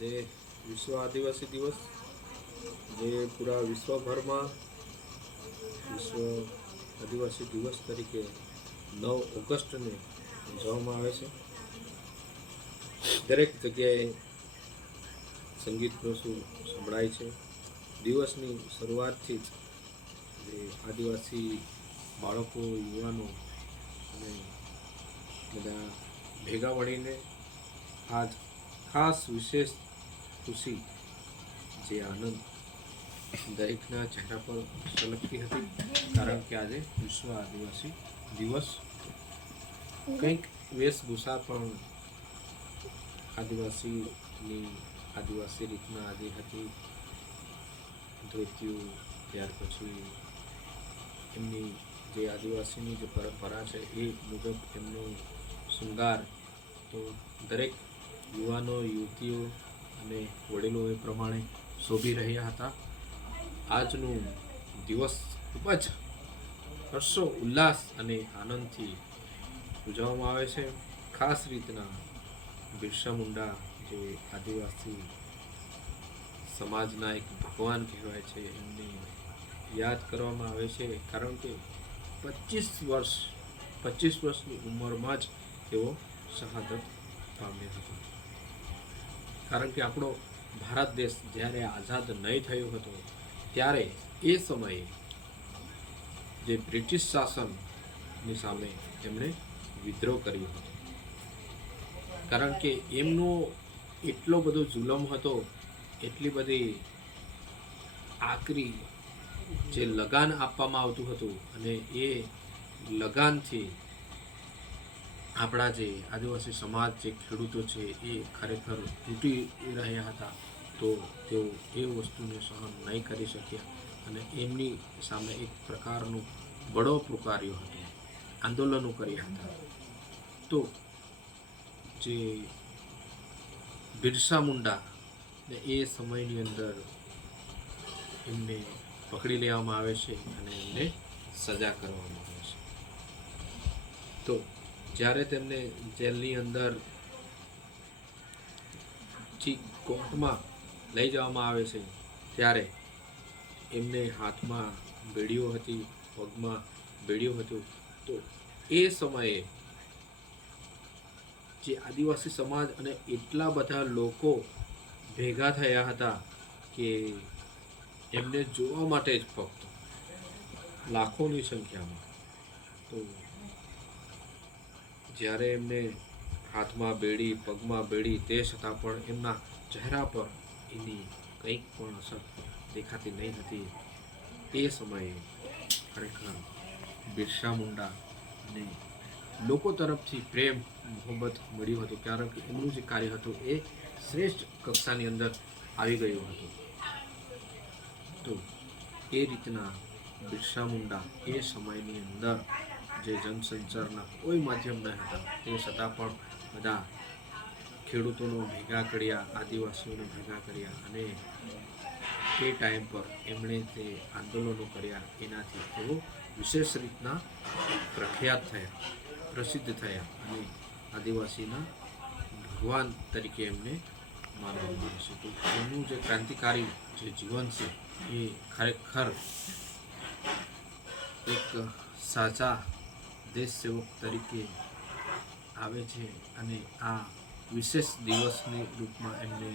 જે વિશ્વ આદિવાસી દિવસ જે પૂરા વિશ્વભરમાં વિશ્વ આદિવાસી દિવસ તરીકે 9 ઓગસ્ટને ઉજવવામાં આવે છે. દરેક જગ્યાએ સંગીતનો સૂર સંભળાય છે. દિવસની શરૂઆતથી જ જે આદિવાસી બાળકો, યુવાનો અને બધા ભેગા મળીને આજ ખાસ વિશેષ ખુશી, જે આનંદ દરેકના ચહેરા પર છલકતી હતી, કારણ કે આજે વિશ્વ આદિવાસી દિવસ. કંઈક વેશભૂષા પણ આદિવાસી રીતના આજે હતી. ધોતિયું, ત્યાર પછી એમની જે આદિવાસીની જે પરંપરા છે એ મુજબ એમનો શૃંગાર. તો દરેક યુવાનો, યુવતીઓ અને વડીલો એ પ્રમાણે શોભી રહ્યા હતા. આજનું દિવસ ખૂબ જ હર્ષો, ઉલ્લાસ અને આનંદથી ઉજવવામાં આવે છે. ખાસ રીતના બિરસા મુંડા, જે આદિવાસી સમાજના એક ભગવાન કહેવાય છે, એમને યાદ કરવામાં આવે છે, કારણ કે 25 વર્ષની ઉંમરમાં જ તેઓ શહાદત પામ્યા હતા. કારણ કે આપણો ભારત દેશ જ્યારે આઝાદ નહીં થયો હતો ત્યારે એ સમયે જે બ્રિટિશ શાસનની સામે એમણે વિદ્રોહ કર્યો હતો. કારણ કે એમનો એટલો બધો જુલમ હતો, એટલી બધી આકરી જે લગાન આપવામાં આવતું હતું, અને એ લગાનથી આપણા જે આદિવાસી સમાજ, જે ખેડૂતો છે, એ ખરેખર તૂટી રહ્યા હતા. તો તેઓ એ વસ્તુને સહન નહીં કરી શક્યા અને એમની સામે એક પ્રકારનું બળો પુકાર્યો હતો, આંદોલનો કર્યા હતા. તો જે બિરસા મુંડા ને એ સમયની અંદર એમને પકડી લેવામાં આવે છે અને એમને સજા કરવામાં આવે છે. તો જ્યારે તેમને જેલની અંદર કોર્ટમાં લઈ જવામાં આવે છે, ત્યારે એમને હાથમાં બેડીઓ હતી, પગમાં બેડીઓ હતું. તો એ સમયે જે આદિવાસી સમાજ અને એટલા બધા લોકો ભેગા થયા હતા કે એમને જોવા માટે જ ફક્ત લાખોની સંખ્યામાં. તો જ્યારે એમને હાથમાં બેડી, પગમાં બેડી, તે છતાં પણ એમના ચહેરા પર એની કંઈક પણ અસર દેખાતી નહીં હતી. એ સમયે ખરેખર બિરસા મુંડાને લોકો તરફથી પ્રેમ, મોહબ્બત મળ્યું હતું, કારણ કે એમનું જે કાર્ય હતું એ શ્રેષ્ઠ કક્ષાની અંદર આવી ગયું હતું. તો એ રીતના બિરસા મુંડા એ સમયની અંદર જે જનસંચારના કોઈ માધ્યમ ન હતા, તે છતાં પણ બધા ખેડૂતોનો ભેગા કર્યા, આદિવાસીઓને ભેગા કર્યા, અને એ ટાઈમ પર એમણે તે આંદોલનો કર્યા. એનાથી તેઓ વિશેષ રીતના પ્રખ્યાત થયા, પ્રસિદ્ધ થયા, અને આદિવાસીના ભગવાન તરીકે એમને માનવામાં આવે છે. તો એમનું જે ક્રાંતિકારી જે જીવન છે એ ખરેખર એક સાચા દેશ સેવક તરીકે આવે છે, અને આ વિશેષ દિવસની રૂપમાં એમને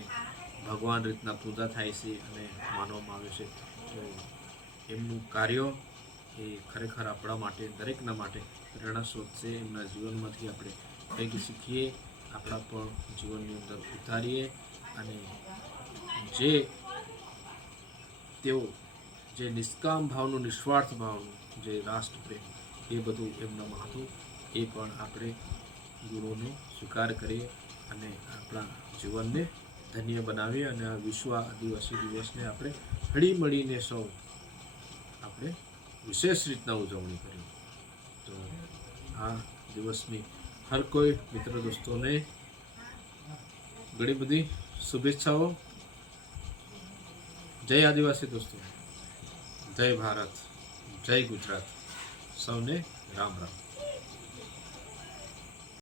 ભગવાન રીતના પૂજા થાય છે અને માનવામાં આવે છે. તો એમનું કાર્ય એ ખરેખર આપણા માટે, દરેકના માટે પ્રેરણા સ્ત્રોત છે. એમના જીવનમાંથી આપણે કંઈક શીખીએ, આપણા પણ જીવનની અંદર ઉતારીએ, અને જે તેઓ જે નિષ્કામ ભાવનું, નિસ્વાર્થ ભાવનું, જે રાષ્ટ્રપ્રેમ, એ બધું એમનામાં હતું. એ પણ આપણે ગુણોનો સ્વીકાર કરીએ અને આપણા જીવનને ધન્ય બનાવીએ, અને આ વિશ્વ આદિવાસી દિવસને આપણે હળી મળીને સૌ આપણે વિશેષ રીતના ઉજવણી કરીએ. તો આ દિવસની હર કોઈ મિત્ર દોસ્તોને ઘણી બધી શુભેચ્છાઓ. જય આદિવાસી દોસ્તો, જય ભારત, જય ગુજરાત, સૌને રામ રામ.